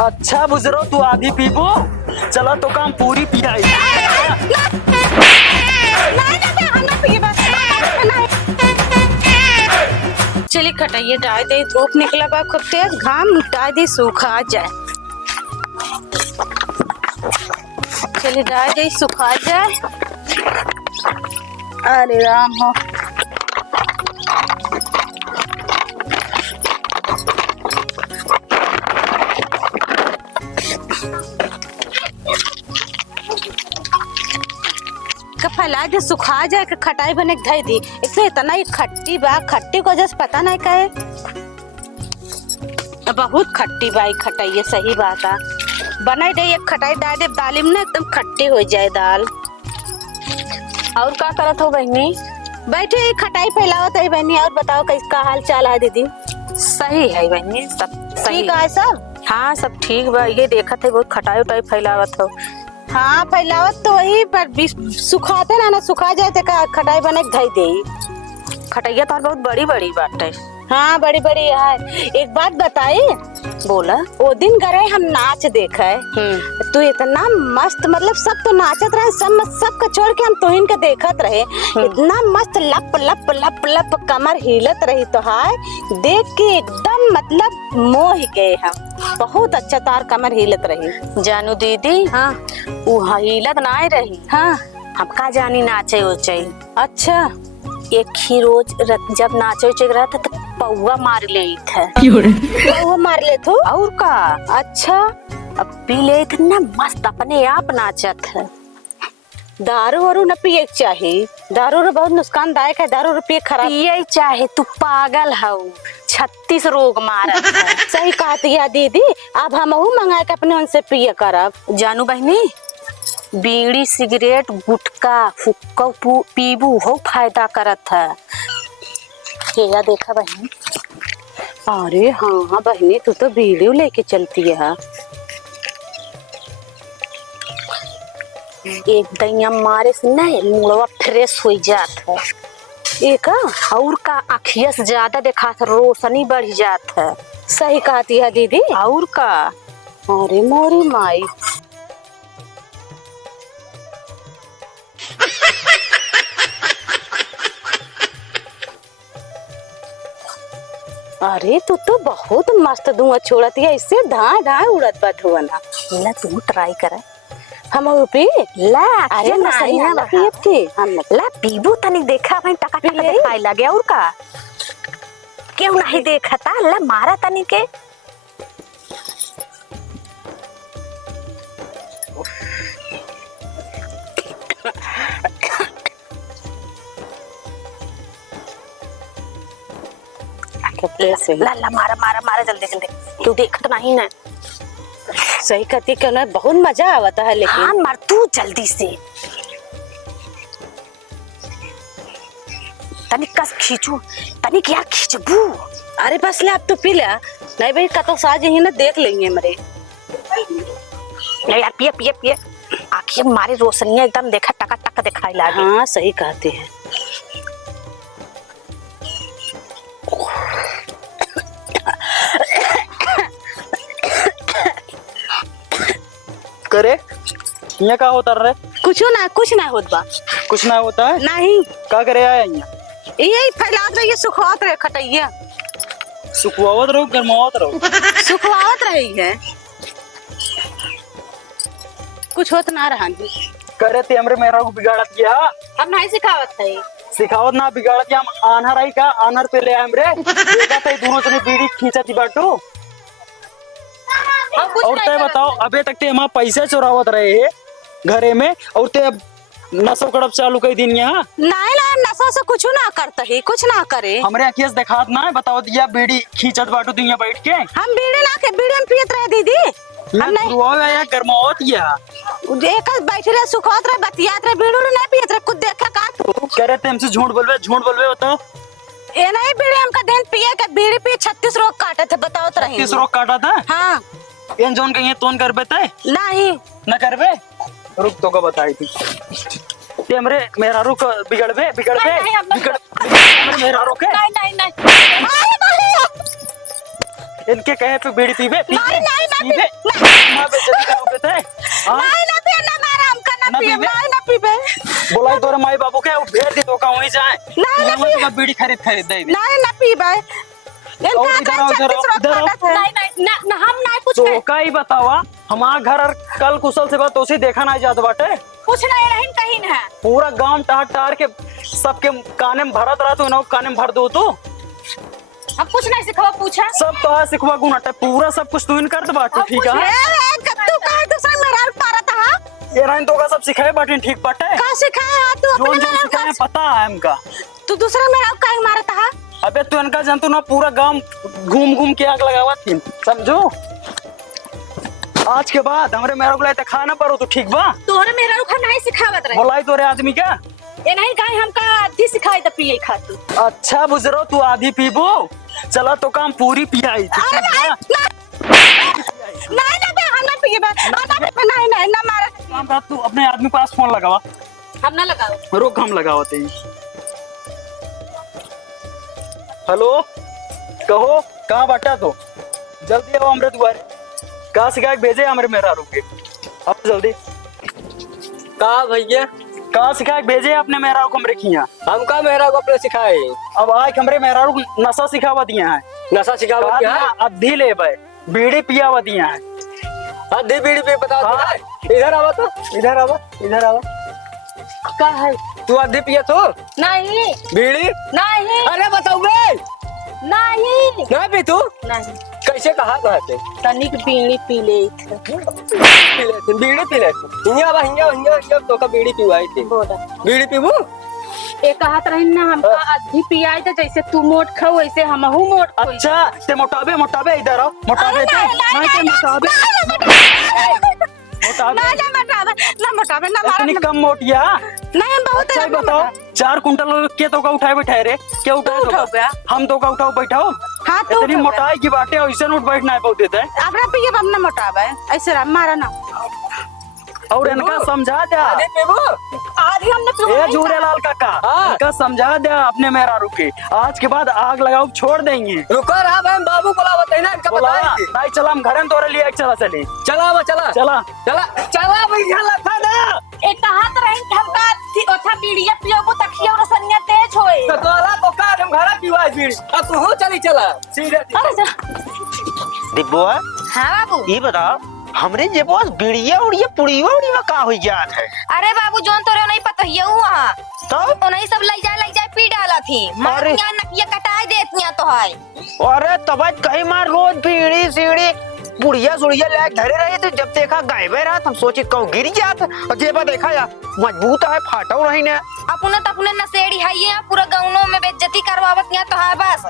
अच्छा बुजरो तू आधी पीबो, चलो तो काम पूरी पियाई। चलिए खटाइए डाल दे, धूप निकला बा खूब तेज, घाम डाल दे सूखा जाए। चलिए डाल दे सूखा जाए। अरे राम हो, फैला दे सुखा जाए के खटाई बने धई दी। एक तो इतना ही खट्टी बा, खट्टी को जैसे पता नहीं का है, बहुत खट्टी बा खटाई, ये सही बात है। बनाई दे एक खटाई डाल दे दाली में ना, एकदम खट्टी हो जाए दाल। और क्या करत हो बहनी? बैठे ही खटाई फैलावत है बहनी। और बताओ कैसा हाल चाल है दीदी? सही है बहनी, सब सही ठीक है सब। हाँ सब ठीक बा। ये देखत है बहुत खटाई उटाई फैलावत हो। हाँ फैलावत तो वही पर सुखाते ना सुखा जाए तो खटाई बने धई दे। खटैया तो बहुत बड़ी बड़ी बात है। हाँ बड़ी बड़ी है। एक बात बताई, बोला। वो दिन गए हम नाच देखे, तू इतना मस्त, मतलब सब तो नाचत रहे, सबको छोड़ के हम तोहिन के देखत रहे। इतना मस्त लप लप लप लप कमर हिलत रही तो हाय देख के एकदम मतलब मोह गए हम। बहुत अच्छा तार कमर हिलत रही। जानू दीदी, हाँ वो हिलत ना रही। हाँ हम का जानी नाचे उचे। अच्छा एक ही रोज जब नाचे उचे रहा था तो पौवा मार ले था। वो मार ले तो और का। अच्छा अब पी ले थे ना, मस्त अपने आप नाचत है। दारू वारू न पिए चाहिए, दारू बहुत नुकसानदायक है, दारू पिए खराब। पिए चाहे तू पागल हो, 36 रोग मारत है। सही कहती है दीदी, अब हम मंगा के अपने उनसे पिए करब। जानू बहनी, बीड़ी सिगरेट गुटखा फुक्का पीबू हो फायदा करत है। ये देखा बहनी। अरे हाँ बहनी, तू तो बीड़ी लेके चलती है। एक दैया मारे से नहीं मुड़वा फ्रेश हो जात है। एक और का आँखिया से ज्यादा देखा था, रोशनी बढ़ जात है। सही कहती है दीदी। और का। अरे मोरी माई, अरे तू तो बहुत मस्त धुआं छोड़ती है, इससे धाए धाए उड़त बा धुआं ना। ला तू ट्राई कर। हम पी ला। अरे नहीं है हम ला पीबू तनी देखा भाई टका टका दिखाई लगे। और का क्यों नहीं देखता, ला मारा तनी के। ला ला मारा मारा मारा जल्दी जल्दी, तू देखत नहीं ना। सही कहती क्यों ना, बहुत मजा आवता है लेकिन। हाँ मर तू जल्दी से, तनी कस खींचू, तनी क्या खींचबू। अरे बस ले, अब तो पी ले। नहीं भाई कतो साज ही ना देख लेंगे मरे। नहीं यार पिए पिए पिए, आखिर मारी रोशनिया एकदम देखा टका टक दिखाई लागी। हाँ सही कहते हैं। करे यहाँ का होता रे? कुछ ना होत बा। कुछ ना होता है। नहीं का करे आया यहाँ? यही फैलात रही, सुखवात रहे खटैया। सुखवावत रहो गरमावत रहो। सुखवात रही है, कुछ होत ना रहा। करे ते हमरे मेरा को बिगाड़त गया। हम नहीं सिखावत है। सिखावत ना बिगाड़त गया। हम आनहर आई का आनहर पे ले हमरे देखा ते दोनों जने बीड़ी खींचती बाटो। और ते बताओ, अबे तक ते हम पैसे चुरावत रहे है घरे में, और ते अब नशो कड़प चालू कई दिन यहाँ। नहीं नशा से कुछ ना करता ही, कुछ ना करे। हमरे अखियस देखात ना है, बताओ दिया बीड़ी खींचत बाटो दुनिया बैठ के। हम बीड़ी ना के बीड़ी हम पियत रहे दीदी। हम नहीं या गरमावत या एक बैठे रहे, सुखत रहे, बतियात रहे, बीड़ी नहीं पियत रहे। कुछ देखा का तू करे ते हमसे झूठ बोलवे बताओ। ये नहीं बीड़ी हमका दिन पिए के बीड़ी पिए 36 रोग काटे थे, बताओ तो रही। 36 रोग काटा था। हाँ एन जोन कहीं तोन करबे ते नहीं न करबे। रुक तो का बताई थी ते हमरे मेरा रुक बिगड़बे बिगड़ मेरा रुक है। नहीं इनके कहे पे बीड़ी पीबे नहीं नहीं जाए ना हम तो बीड़ी खरीद दे दे। ना पीबे और इधर आओ, इधर आओ। नहीं ना हम नहीं कुछ तो का ही बतावा हमारा घर और कल कुशल से बात उसे देखा ना जात बाटे। कुछ नहीं रही कहीं है। पूरा गांव टार के सबके काने में भरत रहा, तो इनको काने में भर दो तो हम कुछ नहीं सिखवा पूछा। सब तो सिखवा गुनाटे पूरा सब कुछ तू इन कर दे बाटे। ठीक है तू कहे दूसरा मेरा पारा था ये राइन तो का सब सिखाए बाटे। ठीक बाटे का सिखाया तू जो अपने जो सिखाए पता है हमका। तू दूसरा मेरा काहे मारा था? अबे तू इनका जानतू ना पूरा गांव घूम घूम के आग लगावा थी समझो। आज के बाद हमरे मेरा को लाते खाना परो तो ठीक बा। तोहरे मेरा रुखा नहीं सिखावत रहे। बोलाई तोरे आदमी क्या ये नहीं कहीं हमका आधी सिखाई त पिए खातू। अच्छा बुजरो तू आधी पीबो चला तो काम पूरी पियाई थी। अरे नहीं हम नहीं पिएबे नहीं ना मारा। काम बात तू अपने आदमी के पास फोन लगावा। हम ना लगाओ रोक हम लगावते हैं। हेलो कहो कहाँ बाटा तो जल्दी आओ हमरे दुआरे। कहाँ सिखा के भेजे हमरे मेरा रुके अब जल्दी। कहा भैया कहाँ सिखा के भेजे अपने मेहरारू को हमरे खिया। हमका मेहरा को अपने सिखाए अब आज हमरे मेहरारू को नशा सिखावा दिया है। नशा सिखावा क्या है? अद्धी ले भाई बीड़ी पियावा दिया है। आधी बीड़ी पे बता हाँ। दो। इधर आवा तो इधर आवा इधर आवा। का है? तू आधी पिया तो नहीं बीड़ी? नहीं अरे बताओ बे नहीं ना पी तू नहीं कैसे कहा कहते तनिक बीड़ी पी ले बीड़ी पी ले हिंगा तो का बीड़ी पिवाई थी। बोला बीड़ी पीबू एक कहत रही ना हमका आधी पियाई त जैसे तू मोट खाओ वैसे हमहू मोट खाई। अच्छा ते मोटाबे इधर आओ मोटाबे ते नहीं ते मोटाबे मोटाबे ना मारा इतनी कम मोटिया। नहीं हम बहुत अच्छा ही बताओ 4 कुंटल के तो का उठाए बैठाए रे क्या उठाए तो का? हम तो का उठाओ बैठाओ। हाँ तू इतनी मोटाई की बातें ऐसे नोट बैठना है बहुत है। अपना पिए हम ना मोटाबे ऐसे मारा ना और इनका समझा दे आधी पीबू आधी हमने ए झूलेलाल काका हाँ। इनका समझा दे अपने मेरा रुके आज के बाद आग लगाओ छोड़ देंगे। रुको रहा भाई बाबू को लावत है ना इनका बोला बताया नहीं चला हम घर में तोरे लिए चला चली चला वो चला चला चला चला भैया लखा ना एक कहत रही कि हमका ओथा बीड़िया पियोबो तखिया और सनिया तेज होए। तो तोला तो का हम घर पिवा बीड़ी अब तू हो चली चला सीधे अरे जा दिब्बुआ हां बाबू ये बताओ हमरे जे बॉस बिड़िया उड़िया पुड़िया का हो जात है। अरे बाबू जोन तोरे नहीं पता हिया वहाँ तो नहीं सब लग जाए पी डाला थी मारिया नकिया कटाई देतिया तो है। अरे तब कहीं मार रोज बीड़ी सीढ़ी पुड़िया सुड़िया लेके धरे रहे थे जब देखा गायबे रहा हम सोचे कहूँ गिर जात और जेबा देखा या मजबूत है फाटा रही ने अपने नशेड़ी है ये पूरा गाँव में बेइज्जती करवावत यहाँ तो है बस।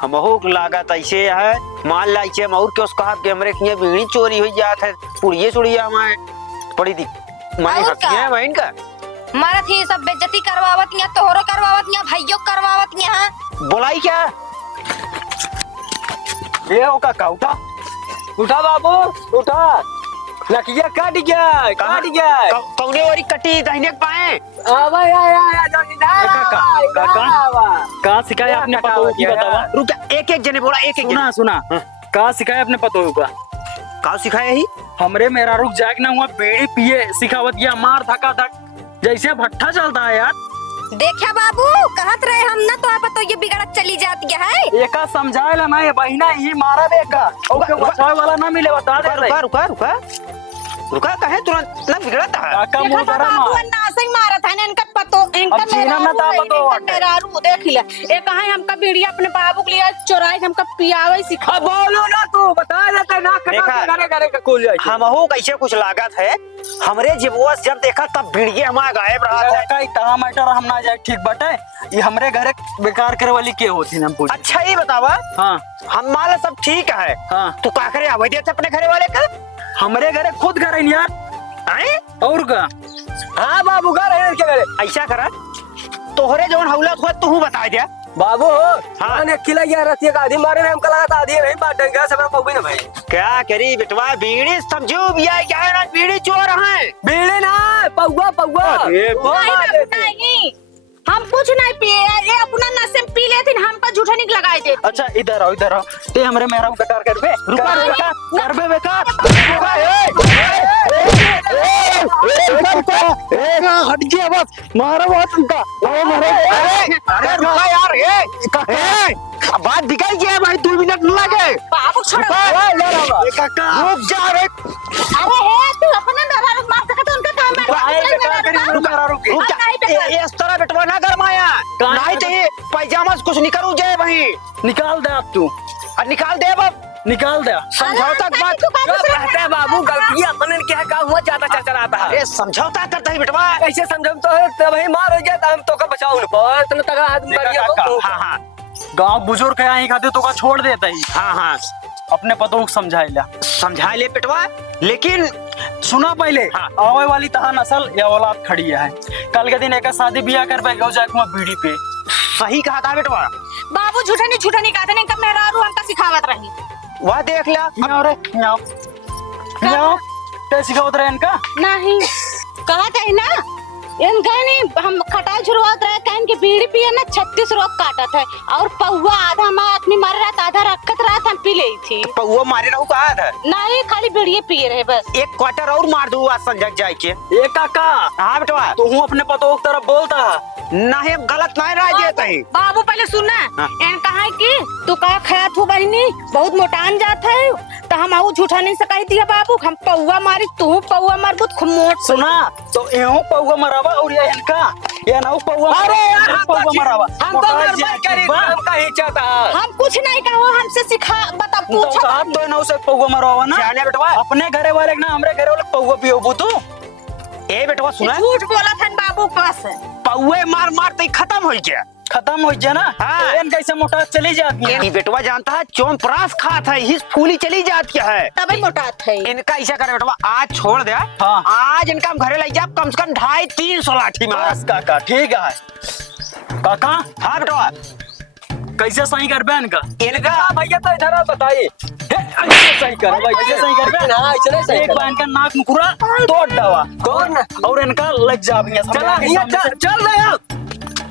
हमहू लागत ऐसे है मान लाइचे और क्यों कहा कि हमरे यहाँ बीड़ी चोरी हुई जात है पुड़िया सुड़िया हमारे पड़ी थी मानी और हकिया है बहन का मारा थी सब बेइज्जती करवावत यहाँ तोहरो करवावत यहाँ भाइयों करवावत यहाँ। बोलाई क्या ये हो काका उठा उठा बाबू उठा लकिया कट गया कौने वाली कटी दहीने पाए आवा या कहाँ सिखाया आपने पतो की बतावा। रुक एक एक जने बोला एक एक सुना सुना कहाँ सिखाया आपने पतो का का सिखाया ही हमरे मेरा रुक जाग ना हुआ बीड़ी पिए सिखावत या मार धक्का धक जैसे भट्ठा चलता है यार। देखा बाबू कहत रहे हम ना तो पता ये बिगड़त चली जाती है। एका समझाए मैं बहिना ही मारा बेका ओके बचावे वाला ना मिले बता दे रुका रुका रुका रुका कहे तुरंत ना बिगड़ा था काका मुंह देखा धरा बाबू मार नासिंग मारा था ना इनका पतो इनका अब चीना में ता पतो इनका मेरारू देख ले एक कहा हमका बीड़ी अपने बाबू के लिए चोराई हमका पियावे सिखा। अब बोलो ना तू बता देता ना देखा। करे का कुल जाए हमहू कैसे कुछ लागत है हमरे जीवोस जब देखा तब बिड़िए हमारा गायब रहा था। काका इतना मैटर हम ना जाए ठीक बटे ये हमरे घरे बेकार करे वाली के होती हम पूछ। अच्छा ही बतावा हाँ हम माला सब ठीक है हाँ तू का करे आवाज देते अपने घरे वाले का हमरे घरे खुद घर यार आए और का हाँ बाबू घर है के घरे ऐसा करा तोहरे जौन हौला हुआ तू बता दिया बाबू हाँ। ने खिला गया रतिया का आधी मारे हमको लगा था आधी नहीं बात डंगा सब पहुंच ना भाई क्या करी बेटवा बीड़ी समझो भी आई क्या है ना बीड़ी चोर है बीड़ी ना पौवा नहीं बाबू नहीं हम कुछ नहीं पिए ये अपना नशे में पी लेते हमका झूठा निक लगाए थे। अच्छा इधर आओ ते हमरे मेरा बेकार कर बे रुका रुका कर बे बेकार हट गया बस, मारो बहुत उनका। अरे रुका यार, ए, अब बात बिगड़ गया है भाई, 2 मिनट न लगे। बाबू छोड़ो। रुक जा रे। अरे हे तू अपने मेरा रुक मार सकता उनका काम है। इस तरह बेटवा ना कर माया, नहीं चाहिए पैजामा से कुछ निकलू जाए भाई। निकाल दे अब तू, निकाल दे अब, निकाल दे। समझौता की बात कहते हैं बाबू गलती अपने ने क्या काम हुआ ज्यादा चलाता है। अरे समझौता करता है बेटवा। ऐसे समझौता है तब ही मार हो गया तो हम तो का बचाओ न पर तुम तगड़ा आदमी मर गया तो। हाँ हाँ गांव बुजुर्ग है, खाते तो का छोड़ देता ही। हाँ हाँ अपने पतों को समझाइला, समझा ले बेटवा, लेकिन सुना पहले। हाँ। आवे वाली तहा नस्ल या औलाद खड़ी है। कल के दिन एक शादी ब्याह कर पे गयो जाए बीड़ी पे। सही कहा था बेटवा। बाबू झूठा नहीं कहते नहीं, कब मेहरारू हमका सिखावत रही। वह देख लिया। यहाँ रे, यहाँ यहाँ क्या सिखावत रहे इनका? नहीं कहा था ना इनका नहीं, हम खटाई छुड़वात रहे कहन की बीड़ी पिए ना 36 रोग काटत है और पौवा आधा हमारा आदमी मर रहा था, आधा रखत रहा था, हम पी ली थी। वो मारे रहू कहा था, नहीं खाली बीड़ी पिए रहे बस। 1 क्वार्टर और मार दू आज संजय जाए के। ये काका हाँ बेटवा, तो हूँ अपने पतों की तरफ बोलता है। नहीं गलत नहीं रह जाता है। बाबू पहले सुनना, हाँ। एन कहा है कि तू कहा खात हो बहनी बहुत मोटान जाता है, तो हम आऊ झूठा नहीं सकाई दिया बाबू, हम पौवा मारी तू पौवा मार बहुत खुमोट। सुना तो यूं पौवा मरावा और ये इनका ये ना पौवा। अरे यार पौवा मरावा हम तो मर करी हम का ही चाहता है। हम कुछ नहीं कहो, हमसे सिखा बता तो पूछो। आप तो ना उसे पौवा मरावा ना। जाने बेटवा। अपने घरे वाले ना हमरे घरे वाले पौवा पियो तू। ए बेटवा सुना, झूठ बोला था बाबू पास। पौवे मार मार तो खत्म हो गया। खत्म हो जाए ना। हाँ। इन कैसे मोटा चली जाती है। ये बेटवा जानता है चौंपरास खात है, हिस फूली चली जाती है। तभी मोटात है। इनका ऐसा करे बेटवा, आज छोड़ दे। हाँ। आज इनका हम घरे ले जा, कम से कम 250-300 लाठी मार। बस काका ठीक है। काका हाँ बेटवा, कैसे सही कर बे इनका? इनका भैया तो इधर आ बताइए। ऐसे सही कर भाई, ऐसे सही कर बे। हाँ ऐसे नहीं सही एक कर। बार इनका नाक मुकुरा तोड़ दवा कौन? और इनका लग जा भी चला भैया चल चल रहा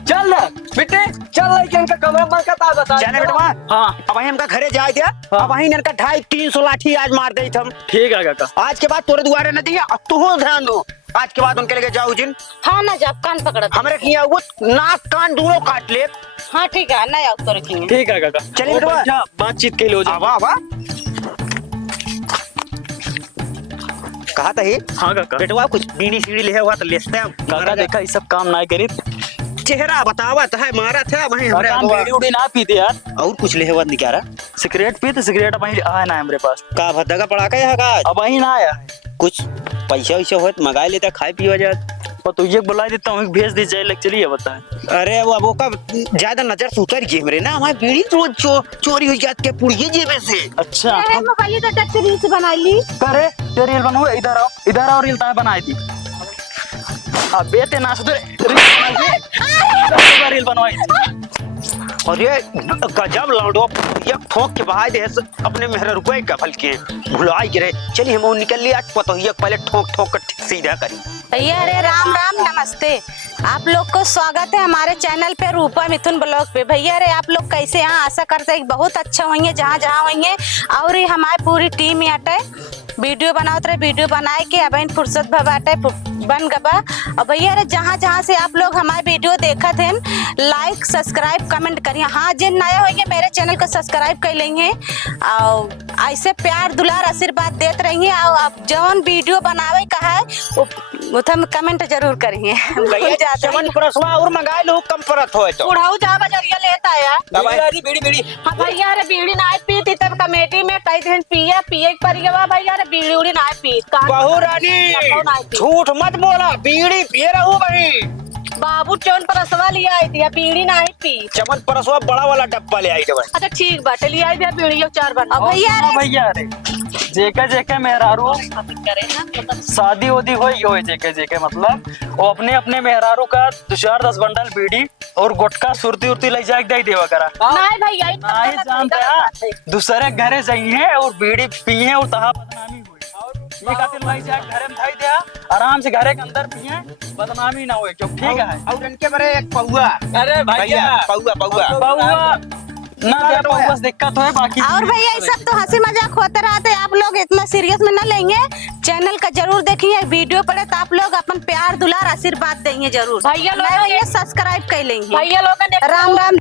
चल रहा बेटे चल रहा कि इनका कमरा बंद करता बता। जाने बेटवा। हाँ अब वही हमका घरे जाए दिया। अब वही इनका 250-300 लाठी आज मार दे हम। ठीक है काका। आज के बाद तोरे दुआरे न दिया, अब तू हो ध्यान दो। आज के बाद उनके लेके जाओ जिन हाँ ना जब कान पकड़ हमरे किया वो नाक कान दोनों काट ले। हाँ ठीक है नहीं आओ तो रखेंगे। ठीक है काका। चलिए और बेटवा। बढ़िया बातचीत के लिए हो जाए। आवा आवा कहा था ये। हाँ काका। बेटवा कुछ बीड़ी सीढ़ी ले हुआ तो लेते हैं काका देखा ये सब काम ना करी। चेहरा बतावा था मारा था वही हमरे काका हम बीड़ी उड़ी ना पीते यार। और कुछ ले हुआ नहीं क्या रहा। सिगरेट पीते, सिगरेट अब वहीं आया ना हमारे पास। का भद्दा पड़ा का यहाँ का अब वहीं ना आया है। कुछ पैसा वैसा हो तो मंगा लेता, खाए पियो जा। और तो ये बुला देता हूँ, भेज दी जाए। चलिए बताए। अरे वो का ज्यादा नजर से उतर गई हमरे ना, हमारी बीड़ी रोज चोरी हो जाती है पुड़िए जेबे से। अच्छा मोबाइल तो टच रील्स बना ली। करे ते रील बनवा, इधर आओ, इधर आओ। रील ताए बनाई थी। अब बेटे ना सुधरे रील बनवाई थी। और ये गजब लौंडो ये ठोक के बहाई दे अपने मेहर रुपए का फल के भुलाई गिरे। चलिए हम निकल लिया पता ही पहले ठोक ठोक कर सीधा करी। भैया अरे राम राम नमस्ते। आप लोग को स्वागत है हमारे चैनल पे रूपा मिथुन ब्लॉग पे। भैया अरे आप लोग कैसे हैं? आशा करते हैं कि बहुत अच्छा होंगे जहाँ जहाँ होंगे। और ये हमारी पूरी टीम आटे वीडियो बनाते रहे, वीडियो बनाए के अब इन फुर्सत भबाटे बन गबा। और भैया अरे जहाँ जहाँ से आप लोग हमारे वीडियो देखा थे लाइक सब्सक्राइब कमेंट करिए। हाँ जिन नए होंगे मेरे चैनल को सब्सक्राइब कर लेंगे और ऐसे प्यार दुलार आशीर्वाद देते रहेंगे। और आप जौन वीडियो बनावे का है वो कमेंट जरूर करिए। चमन परसवा और मंगाए लो कम परत हो तो उड़ाऊ जा बजरिया लेता है। बीड़ी बीड़ी बीड़ी। हाँ भैया अरे बीड़ी ना पीती तब कमेटी में कई दिन पिए पिए परिवा भैया अरे बीड़ी उड़ी ना पी। बहू रानी झूठ मत बोला, बीड़ी पिए रहू बही। बाबू चौन परसवा लिया आई थी बीड़ी ना पी। चमन परसवा बड़ा वाला डब्बा ले आई थे। अच्छा ठीक बात लिया आई थी बीड़ी 4 बना। और भैया हाँ भैया अरे जेके जेके मेहरारू शादी होती हो जेके जेके मतलब वो अपने अपने मेहरारू का 2-4-10 बंडल बीड़ी और गुटखा सुरती उर्ती ले जाके दे देवा करा। नहीं भैया नहीं जानते हैं दूसरे घरे जाइए और बीड़ी पिए और तहा बदनामी हुई। ये खातिर भाई जाके घरे में थाई दिया आराम से घरे के अंदर पिए बदनामी ना हुए। क्यों ठीक है। और इनके बरे एक पौआ। अरे भैया पौआ पौआ बहुआ ना दे तो बस दिक्कत है बाकी। और भैया ये सब तो हंसी मजाक होते रहते, आप लोग इतना सीरियस में न लेंगे। चैनल का जरूर देखिए, वीडियो पड़े तो आप लोग अपन प्यार दुलार आशीर्वाद देंगे जरूर। भैया लोग ये सब्सक्राइब कर लेंगे। भैया लोग ने राम राम।